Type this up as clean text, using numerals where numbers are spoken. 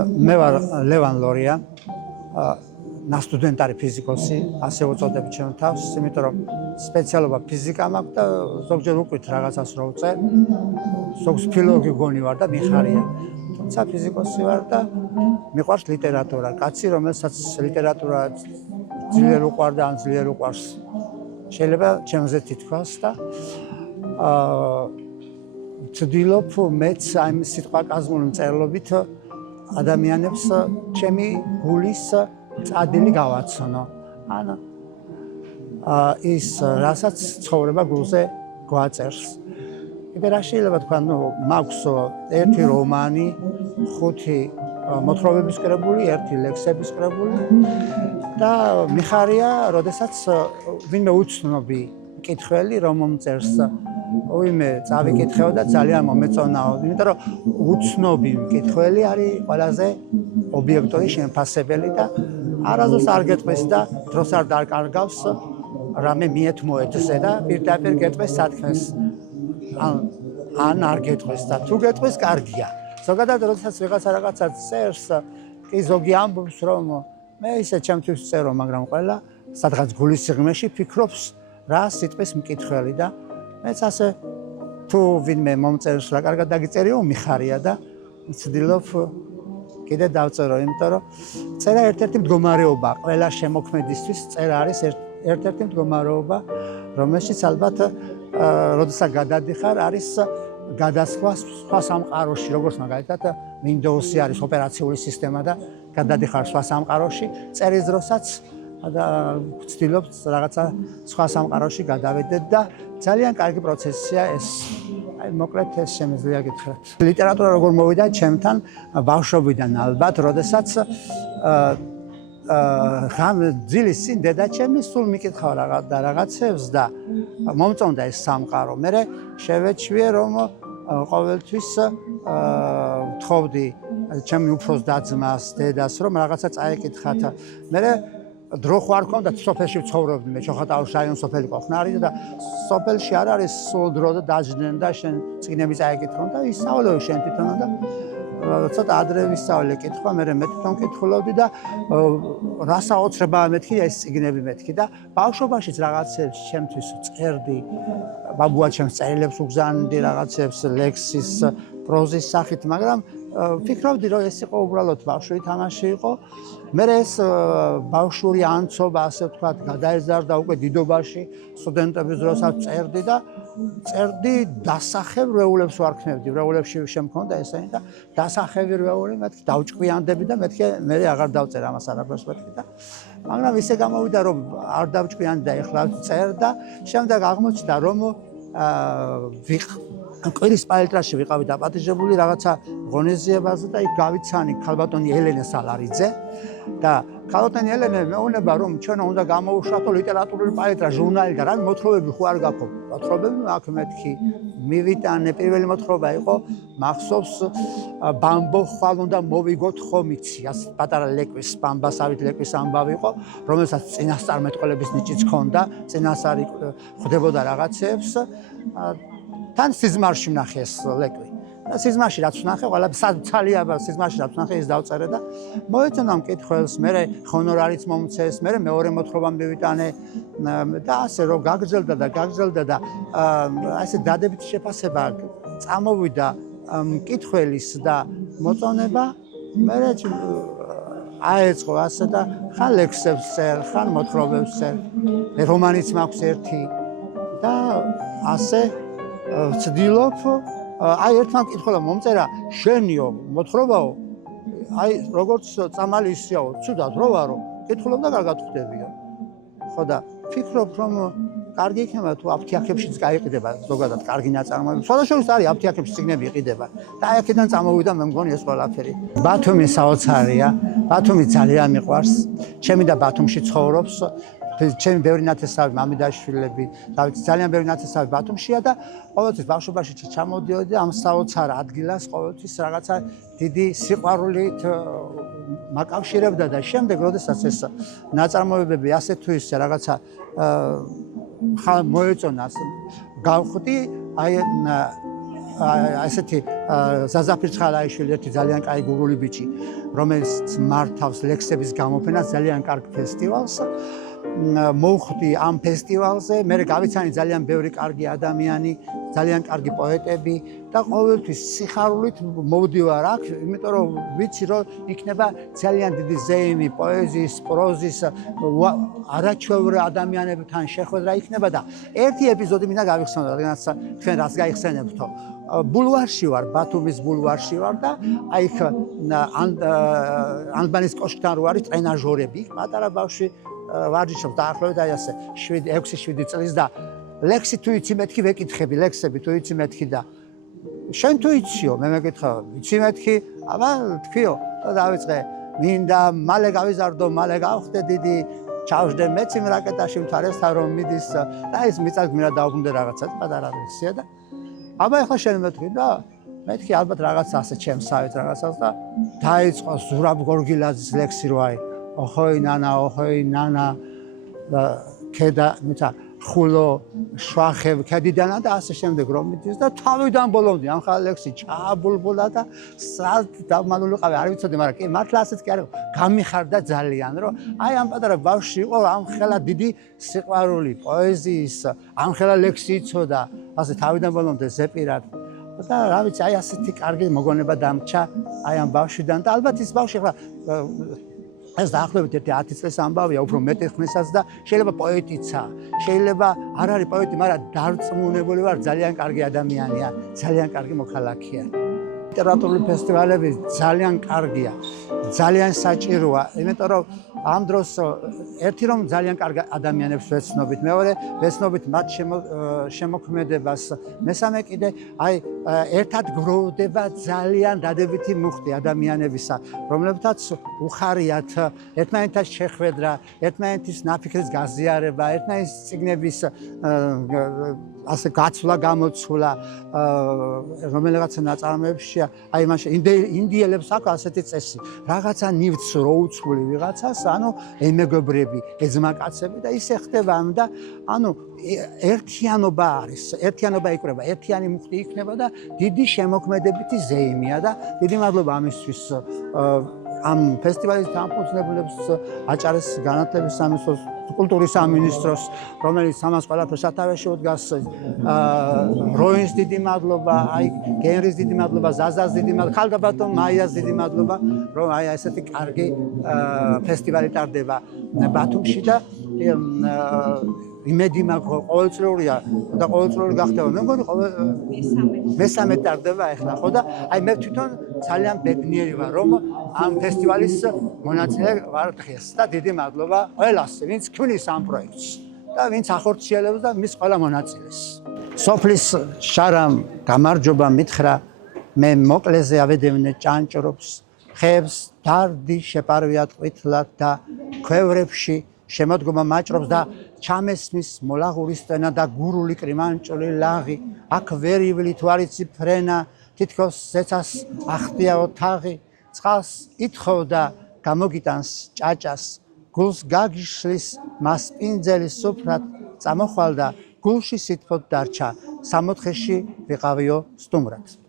მე ვარ ლევან ლორია, ნასტუდენტარი ფიზიკოსი, ასე უწოდებ ჩემ თავს, იმიტომ რომ სპეციალობა ფიზიკა მაქვს და ზოგჯერ უკვით რაღაცას რო ვწერ, ზოგს ფილოლოგი გონი ვარ და მიხარია. თუმცა ფიზიკოსი ვარ და მიყვარს ლიტერატურა. კაცი, რომელსაც ლიტერატურა ძლიერ უყვარდა ან ძლიერ უყვარს, შეიძლება ჩემზე თითქოს და ვცდილობ მეც აი სიტყვა კაზმული მწერლობით ადამიანებს ჩემი გულის წადილი გავაცნო. ან ის რასაც ცხოვრება გულზე გვაწერს. კიდე რა შეიძლება თქვა, მაქვს ერთი რომანი, 5 მოთხრობების კრებული, 1 ლექსების კრებული და მიხარია, როდესაც ვინმე უცნობი მკითხველი რომ მომწერს, ვინმე წავიკითხეო და ძალიან მომეწონაო, იმიტომ რომ უცნობი მკითხველი არის ყველაზე ობიექტური შემფასებელი და არასდროს არ გეტყვის და დროს არ დაკარგავს რამე მიეთმოეთზე და პირდაპირ გეტყვის სათქმეს. ან არ გეტყვის და თუ გეტყვის კარგია. ზოგადად როდესაც ვიღაცა რაღაცა წერს, კი ზოგი ამბობს რომ მე ისე ჩემთვის წერო, მაგრამ ყველა სადღაც გულის სიღრმეში ფიქრობს რა სიტყვის მკითხველი და მეც ასე თუ ვინმე მომწერს რა კარგად დაგიწერიო, მიხარია და ვცდილობ კიდე დავწერო, იმიტომ რომ წერა ერთ-ერთი მდგომარეობა, ყველა შემოქმედისთვის წერა არის ერთ-ერთი მდგომარეობა, რომელშიც ალბათ როდესაც გადადიხარ არის გადასხვა სხვა სამყაროში, როგორც მაგალითად Windows-ი არის ოპერაციული სისტემა და გადადიხარ სხვა სამყაროში, წერის დროსაც და ვცდილობ რაღაცა სხვა სამყაროში გადავიდეთ და ძალიან კარგი პროცესია ეს. აი მოკლედ ეს შემიძლია გითხრათ. ლიტერატურა როგორ მოვიდა ჩემთან ბავშვობიდან ალბათ, როდესაც ძილის წინ დედაჩემი სულ მიკითხავ რაღაცებს და მომწონდა ეს სამყარო. მე შევეჩვიე რომ ყოველთვის ვთხოვდი ჩემი უფროს და-ძმას, დედას რომ რაღაცა წაეკითხათ. მე დრო ხარ ქონდა სოფელში ვცხოვრობდი, მე ჩოხატაურის რაიონის სოფელი ყოხნარი და სოფელში არ არის სულ დრო და დაждდნენ და შენ წიგნები წაეკითხონ და ისწავლე შენ თვითონ და ცოტა ადრე ვისწავლე კითხვა, მე თვითონ კითხულობდი და რა საოცრებაა მეთქი ეს წიგნები მეთქი და ბავშვობაშიც რაღაცებს ჩემთვის წერდი, ბაბუა ჩემს წერილებს უგზავნდი რაღაცებს ლექსის, პროზის სახით, მაგრამ ვფიქრობდი რომ ეს იყო უბრალოდ ბავშვი თამაში იყო. მე ეს ბავშვური ანცობა, ასე ვთქვათ, გადაეზარდა უკვე დიდობაში, სტუდენტების დროსაც წერდი და წერდი დასახევ რეულებს ვარქმევდი, რეულებში შემქონდა ესენი და დასახევი რეული მეთქი დავჭკვიანდები და მეთქი მე აღარ დავწერ ამას არაფერს მეთქი და მაგრამ ისე გამოვიდა რომ არ დავჭკვიანდი და ეხლა წერ და შემდეგ აღმოჩნდა რომ კვირის პალიტრაში ვიყავი დაპატიჟებული რაღაცა ღონისძიებაზე და იქ გავიცანი ქალბატონი ელენე სალარიძე და ქალბატონი ელენე მეუბნება რომ ჩვენ უნდა გამოუშვათო ლიტერატურული პალიტრა, ჟურნალი და რა მოთხრობები ხო არ გაქვს. მოთხრობები აქ მეთქი მივიტანე, პირველი მოთხრობა იყო მახსოვს ბამბო ხვალ უნდა მოვიგოთ ხომიცი, ასე პატარა ლეკვის ბამბასავით ლეკვის ამბავი იყო, რომელსაც წინასწარმეტყველების ნიჭიც ჰქონდა, წინასწარი ხვდებოდა რაღაცეებს. თან სიზმარში ვნახე ეს ლეკვი. და სიზმარში რაც ვნახე, ყველა საცალია სიზმარში რაც ვნახე ის დავწერე და მოეწონა მკითხველს, მე ჰონორარიც მომცეს, მე მეორე მოთხრობა მივიტანე და ასე რომ გაგრძელდა და ასე დადებითი შეფასება წამოვიდა მკითხველის და მოწონება, მე აეწყო ასე და ხან ლექსებს წერ, ხან მოთხრობებს წერ, რომანიც მაქვს ერთი და ასე ვცდილობ აი ერთმა მკითხველმა მომწერა შენიო მოთხრობაო, აი როგორც წამალი ისეაო, ცუდად რო ვარო, კითხულობ და კარგად ხვდებიო. ხო და ფიქრობ რომ კარგი იქნება თუ აფთიაქებშიც გაიყიდება ზოგადად კარგი ნაწარმოები. სხვადასხვა არის აფთიაქებში წიგნები იყიდება და აი აქედან წამოვიდა მე მგონი ეს ყველაფერი. ბათუმი საოცარია, ბათუმი ძალიან მიყვარს, ჩემი და ბათუმში ცხოვრობს. ჩემი ბევრი ნათესავი მამიდაშვილები, ძალიან ბევრი ნათესავი ბათუმშია და ყოველთვის ბავშვობაში ჩამოდიოდი ამ საოცარ ადგილას, ყოველთვის რაღაცა დიდი სიყვარულით მაკავშირებდა და შემდეგ როდესაც ეს ნაწარმოებები ასე თუ ისე რაღაცა მოეწონა, გავხდი აი ესეთი ზაზაფირცხალაიშვილი ერთი ძალიან კაი გურული ბიჭი, რომელიც მართავს ლექსების გამოფენას ძალიან კარგ ფესტივალს. მოვხვდი ამ ფესტივალზე, მე გავიცანი ძალიან ბევრი კარგი ადამიანი, ძალიან კარგი პოეტები და ყოველთვის სიხარულით მოვდივარ აქ, იმიტომ რომ ვიცი რომ იქნება ძალიან დიდი ზეიმი პოეზიის, პროზის, არაჩვეულებრივ ადამიანებთან შეხვედრა იქნება და ერთი ეპიზოდი მინდა გავიხსენოთ, რადგანაც თქვენ რაც გაიხსენებთო. ბულვარში ვარ, ბათუმის ბულვარში ვარ და აი იქ ანბანის კოშკთან რო არის ტრენაჟორები, პატარა ბავშვი ვარჯიშობს დაახლოებით აი ასე 6-7 წლის და ლექსი თუ იცი მეთქი ვეკითხები, ლექსები თუ იცი მეთქი და შენ თუ იციო, მე მეკითხა, იცი მეთქი, აბა თქვიო და დავიწყე, მინდა მალე გავიზარდო, მალე გავხდე დიდი, ჩავშდე მეც იმ რაკეტაში მთვარესთან რომ მიდის და ის მიწა-გმირა დაუბრუნდე რაღაცა პატარა ლექსია და აბა ახლა შენ მეთქი და მეთქი ალბათ რაღაცა ასე ჩემსავით რაღაცას და დაიწყო ზურაბ გორგილაძის ლექსი რო აი ოხოი ნანა და ქედა მიცა ხულო შვახევ ქედიდანა და ასე შემდეგ რომ მიდის და თავიდან ბოლომდე ამ ხალ ლექსი ჩაბულბულა და სად დამალულიყავი არ ვიცოდი მაგრამ კი მართლა ასეც კი არა გამიხარდა ძალიან რომ აი ამ პატარა ბავშვი იყო ამ ხელა დიდი სიყვარული პოეზიის ამ ხელა ლექსი იცოდა ასე თავიდან ბოლომდე ზეპირად და რა ვიცი აი ასეთი კარგი მოგონება დამრჩა აი ამ ბავშვიდან და ალბათ ის ბავშვი ახლა ეს დაახლოებით 10 წლის ამბავია, უფრო მეტი ხნისაც და შეიძლება პოეტიცა, შეიძლება არ არის პოეტი, მაგრამ დარწმუნებული ვარ, ძალიან კარგი ადამიანია, ძალიან კარგი მოქალაქეა. ლიტერატურული ფესტივალები ძალიან კარგია, ძალიან საჭიროა, იმიტომ რომ ამ დროს ერთი რომ ძალიან კარგ ადამიანებს ვეცნობით, მეორე ვეცნობით მათ შემოქმედებას, მესამე კიდე აი ერთად გროვდება ძალიან დადებითი მუხტი ადამიანებისა, რომლებთაც უხარიათ ერთმანეთთან შეხვედრა, ერთმანეთის ნაფიქრის გაზიარება, ერთმანეთის წიგნების ასე გაცვლა, გამოცვლა, რომელიღაცა ნაწარმოებშია, აი მაშინ ინდიელებს აქვს ასეთი წესი, რაღაცა ნივთს რო უცვლი ვიღაცას, ანუ ემეგობრები, ეძმაკაცები და ისე ხდება და ანუ ერთიანობა არის, ერთიანობა იკვრება, ერთიანი მუხტი იქნება და დიდი შემოქმედებითი ზეიმია და დიდი მადლობა ამისთვის ამ ფესტივალის დამფუძნებლებს აჭარის განათლების სამინისტროს კულტურის სამინისტროს, რომელიც ამას ყველაფერს სათავეში უდგას, როინს დიდი მადლობა, აი გენრის დიდი მადლობა, ზაზას დიდი მადლობა, ხალდაბატონ მაიას დიდი მადლობა, რომ აი ესეთი კარგი ფესტივალი ტარდება ბათუმში და იმედი მაქვს ყოველწლიურია და ყოველწლიური გახდება. მე მგონი მესამე ტარდება ახლა ხო და აი მე თვითონ ძალიან ბედნიერი ვარ რომ ამ ფესტივალის მონაწილე ვარ დღეს და დიდი მადლობა ყველას ვინც ქმნის ამ პროექტს და ვინც ახორციელებს და მის ყველა მონაწილეს. სოფლის შარამ გამარჯობა მითხრა მე მოკლეზე ავედევნე ჭანჭრობს ხეებს დარდი შეპარვიათ ყვითლად და ქვევრებში შემოდგომა მაჭრობს და ჩამესმის მოლაღური სტენა და გურული კრიმანჭული ლაღი აქ ვერივლი თუ არიცი ფრენა თითქოს ზეცას ახდიაო თაღი წყალს ითხოვდა გამოგიტანს ჭაჭას გულს გაგიშლის მას პინძელის სუფრად წამოხვალ და გულში სითბოდ დარჩა სამოთხეში ვიყავიო სტუმრად